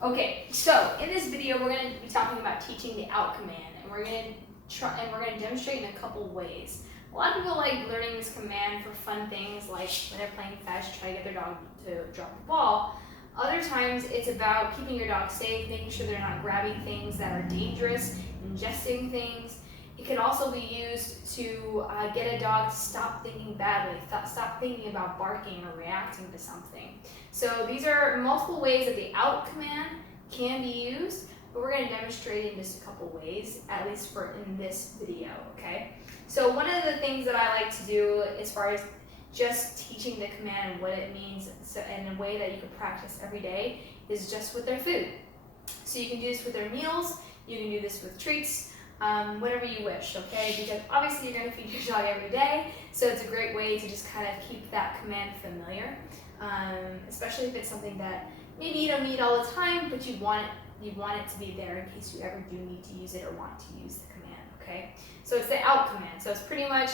Okay, so in this video we're going to be talking about teaching the out command, and we're going to demonstrate in a couple ways. A lot of people like learning this command for fun things, like when they're playing fetch, try to get their dog to drop the ball. Other times it's about keeping your dog safe, making sure they're not grabbing things that are dangerous, ingesting things. It can also be used to get a dog to stop thinking badly, stop thinking about barking or reacting to something. So these are multiple ways that the out command can be used, but we're going to demonstrate in just a couple ways, at least for in this video, okay? So one of the things that I like to do as far as just teaching the command and what it means in a way that you can practice every day is just with their food. So you can do this with their meals, you can do this with treats, whatever you wish, okay? Because obviously you're going to feed your dog every day, so it's a great way to just kind of keep that command familiar, especially if it's something that maybe you don't need all the time, but you want it to be there in case you ever do need to use it or want to use the command, okay? So it's the out command, so it's pretty much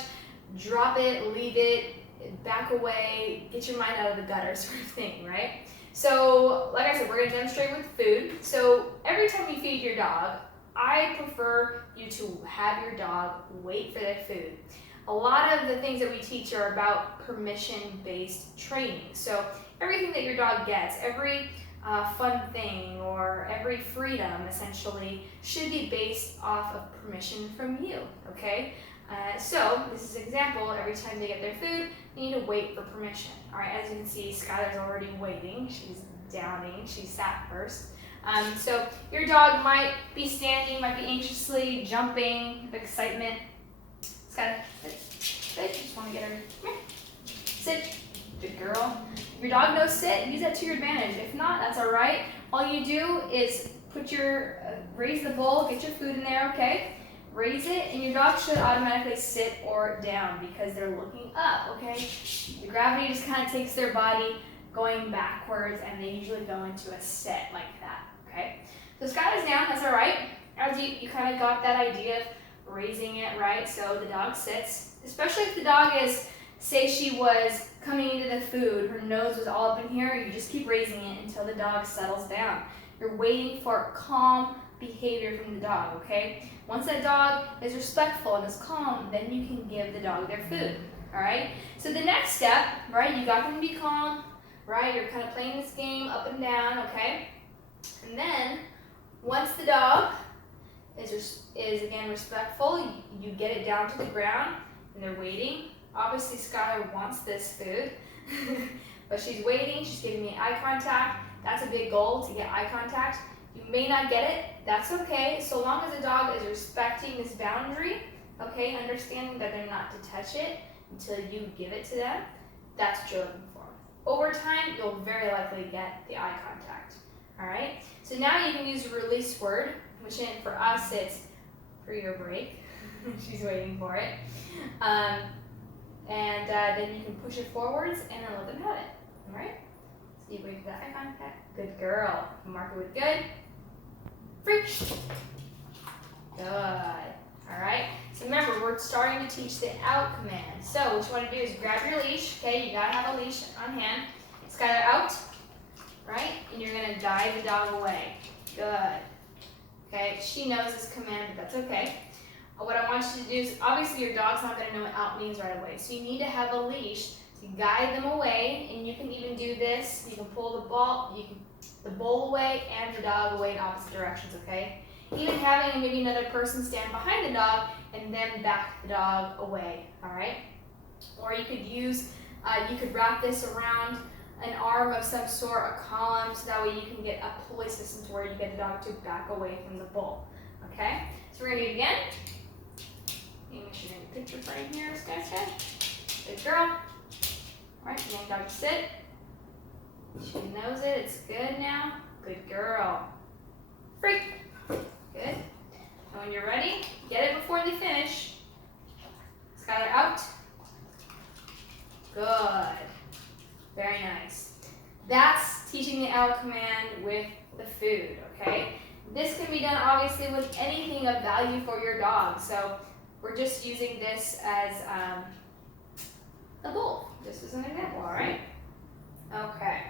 drop it, leave it, back away, get your mind out of the gutter sort of thing, right? So like I said, we're going to demonstrate with food. So every time you feed your dog, I prefer you to have your dog wait for their food. A lot of the things that we teach are about permission-based training. So everything that your dog gets, every fun thing or every freedom essentially should be based off of permission from you, okay? So this is an example, every time they get their food, they need to wait for permission. All right, as you can see, Skylar's already waiting. She's downing, she sat first. So your dog might be standing, might be anxiously jumping of excitement. Skylar, sit. Just want to get her. Come here. Sit. Good girl. If your dog knows sit, use that to your advantage. If not, that's all right. All you do is put your raise the bowl, get your food in there, okay? Raise it, and your dog should automatically sit or down because they're looking up, okay? The gravity just kind of takes their body going backwards, and they usually go into a sit like that, okay? So Skylar's down, that's all right. As you kind of got that idea of raising it, right? So the dog sits, especially if the dog is, say she was coming into the food, her nose was all up in here, you just keep raising it until the dog settles down. You're waiting for calm behavior from the dog, okay? Once that dog is respectful and is calm, then you can give the dog their food, all right? So the next step, right, you got them to be calm, right? You're kind of playing this game up and down, okay? And then, once the dog is again respectful, you get it down to the ground, and they're waiting. Obviously, Skylar wants this food, but she's waiting, she's giving me eye contact. That's a big goal, to get eye contact. You may not get it, that's okay, so long as the dog is respecting this boundary, okay, understanding that they're not to touch it until you give it to them, that's what you're looking for. Over time, you'll very likely get the eye contact, all right? So now you can use a release word, which for us it's for your break. She's waiting for it. Then you can push it forwards and then let them have it, all right? So you wait for that eye contact. Good girl. Mark it with good. Free. Good. All right. So remember, we're starting to teach the out command. So what you want to do is grab your leash. Okay, you gotta have a leash on hand. Skylar out, right? And you're gonna guide the dog away. Good. Okay. She knows this command, but that's okay. What I want you to do is, obviously your dog's not gonna know what out means right away. So you need to have a leash to guide them away, and you can even do this. You can pull the bowl away and the dog away in opposite directions, okay? Even having maybe another person stand behind the dog and then back the dog away, all right? Or you could use, you could wrap this around an arm of some sort, a column, so that way you can get a pulley system to where you get the dog to back away from the bowl, okay? So we're gonna do it again. Make sure you're in the picture frame here, okay? Good girl. All right, and then dog sit. She knows it, it's good now. Good girl. Free. Good. And when you're ready, get it before they finish. Skylar out. Good. Very nice. That's teaching the out command with the food, okay? This can be done obviously with anything of value for your dog. So we're just using this as a bowl. This is an example, all right? Okay.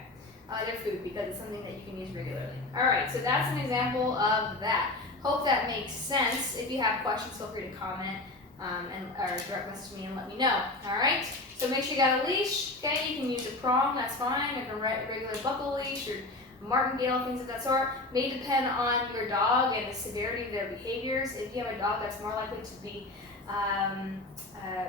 Their food, because it's something that you can use regularly. regularly. All right, so that's an example of that. Hope that makes sense. If you have questions, feel free to comment or direct message me and let me know. All right, so make sure you got a leash. Okay, you can use a prong, that's fine. Like a regular buckle leash or martingale, things of that sort. May depend on your dog and the severity of their behaviors. If you have a dog that's more likely to be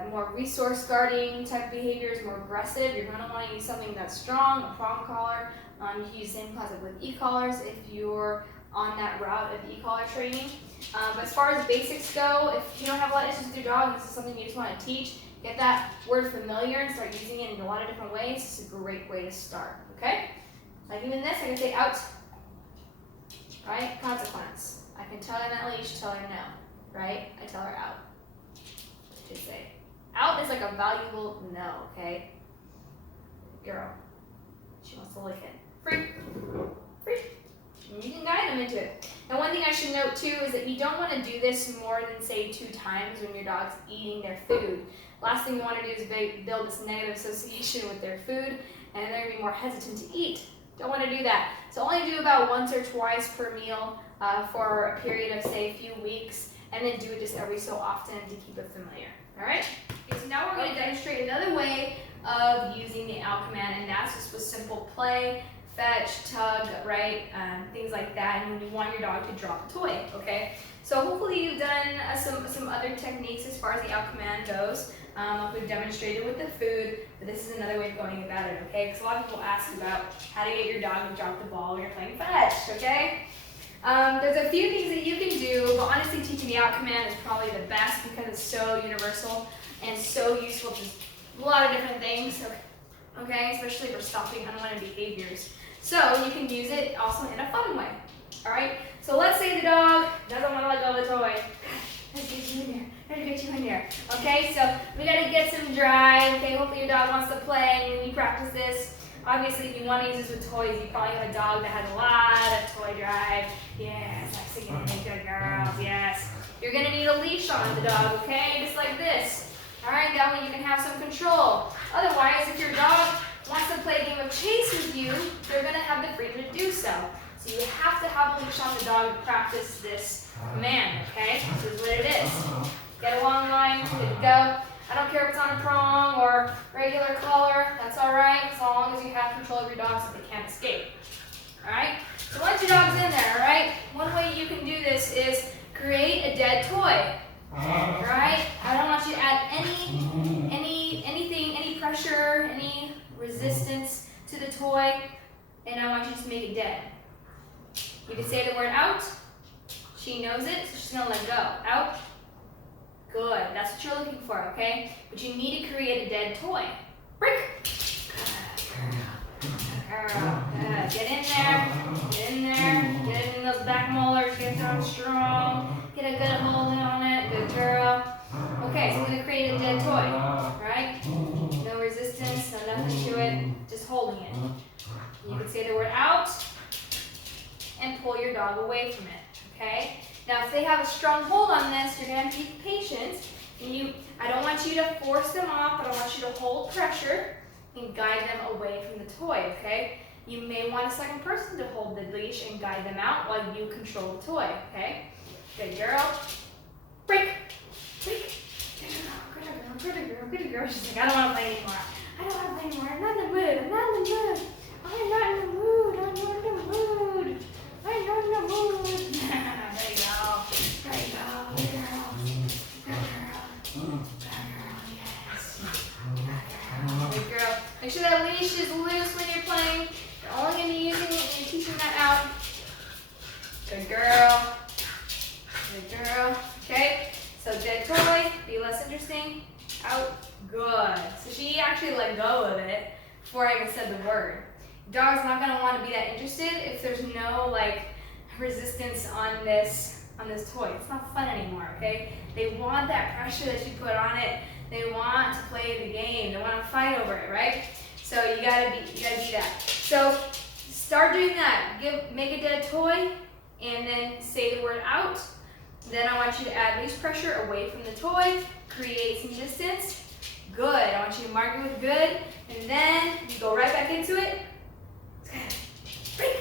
more resource guarding type behaviors, more aggressive, you're going to want to use something that's strong, a prong collar. You can use the same concept with e-collars if you're on that route of e-collar training. But as far as basics go, if you don't have a lot of issues with your dog, this is something you just want to teach, get that word familiar and start using it in a lot of different ways. It's a great way to start, okay? Like even this, I can say out, right? Consequence. I can tell her that leash, tell her no, right? I tell her out. I say out is like a valuable no, okay? Girl, she wants to lick it. Free, free. And you can guide them into it. And one thing I should note too is that you don't want to do this more than say 2 times when your dog's eating their food. Last thing you want to do is build this negative association with their food, and they're going to be more hesitant to eat. Don't want to do that. So only do about once or twice per meal for a period of say a few weeks, and then do it just every so often to keep it familiar. All right? Okay, so now we're going to demonstrate another way of using the out command, and that's just with simple play, fetch, tug, right? Things like that, and when you want your dog to drop a toy, okay? So hopefully you've done some other techniques as far as the out command goes. Like we've demonstrated with the food, but this is another way of going about it, okay? Because a lot of people ask about how to get your dog to drop the ball when you're playing fetch, okay? There's a few things that you can do, but honestly teaching the out command is probably the best because it's so universal and so useful to a lot of different things, okay? Especially for stopping unwanted behaviors. So you can use it also in a fun way, all right? So let's say the dog doesn't want to let go of the toy. Let's get you in there. Let's get you in there. Okay, so we gotta get some drive. Okay, hopefully your dog wants to play when you practice this. Obviously, if you want to use this with toys, you probably have a dog that has a lot of toy drive. Yes, like singing to good girls. Yes. You're gonna need a leash on the dog, okay? Just like this. All right, that way you can have some control. Otherwise, if your dog wants to play a game of chase with you, they're gonna have the freedom to do so. So you have to have a leash on the dog to practice this command, okay? This is what it is. Get a long line, good to go. I don't care if it's on a prong or regular collar, that's all right, as long as you have control of your dog so they can't escape. All right? So once your dog's in there, all right, one way you can do this is create a dead toy. All right? I don't want you to add anything, any pressure, any resistance to the toy, and I want you to make it dead. You can say the word out. She knows it, so she's gonna let go. Out. Good, that's what you're looking for, okay? But you need to create a dead toy. Break. Girl. Good. Get in there, get in those back molars, get them strong, get a good hold on it, good girl. Okay, so we're gonna create a dead toy, right? No resistance, no nothing to it, just holding it. You can say the word out and pull your dog away from it, okay? Now, if they have a strong hold on this, you're going to have to be patient. And I don't want you to force them off, but I want you to hold pressure and guide them away from the toy, okay? You may want a second person to hold the leash and guide them out while you control the toy, okay? Good girl. Break. Break. Good girl. Good girl. She's like, I don't want to play anymore. I don't want to play anymore. I'm not in the mood. I'm not in the mood. I'm not in the mood. I'm not in the mood. I'm not in the mood. There you go. There you go. Good girl. Good girl. Good girl. Yes. Good girl. Good girl. Make sure that leash is loose when you're playing. You're only going to be using it when you're teaching that out. Good girl. Good girl. Okay. So dead toy. Be less interesting. Out. Good. So she actually let go of it before I even said the word. Dog's not going to want to be that interested if there's no resistance on this toy. It's not fun anymore, okay? They want that pressure that you put on it. They want to play the game. They want to fight over it, right? So you gotta do that. So start doing that. Make a dead toy and then say the word out. Then I want you to add leash pressure away from the toy. Create some distance. Good. I want you to mark it with good. And then you go right back into it. Break.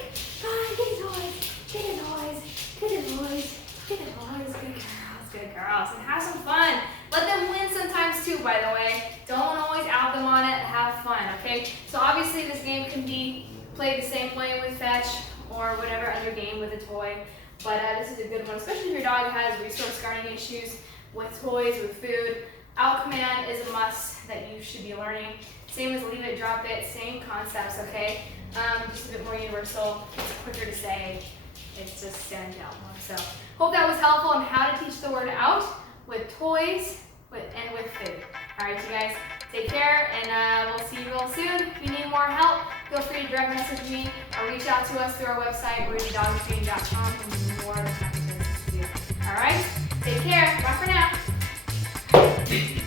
else and have some fun. Let them win sometimes too, by the way. Don't always out them on it. Have fun, okay? So obviously this game can be played the same way with fetch or whatever other game with a toy. But this is a good one, especially if your dog has resource guarding issues with toys, with food. Out command is a must that you should be learning. Same as leave it, drop it, same concepts, okay? Just a bit more universal. It's quicker to say. It just stands out more. So hope that was helpful on how to teach the word out with toys and with food. All right, you guys, take care, and we'll see you real soon. If you need more help, feel free to direct message me or reach out to us through our website, rudyDogTraining.com, for more practices to do. All right, take care. Bye for now.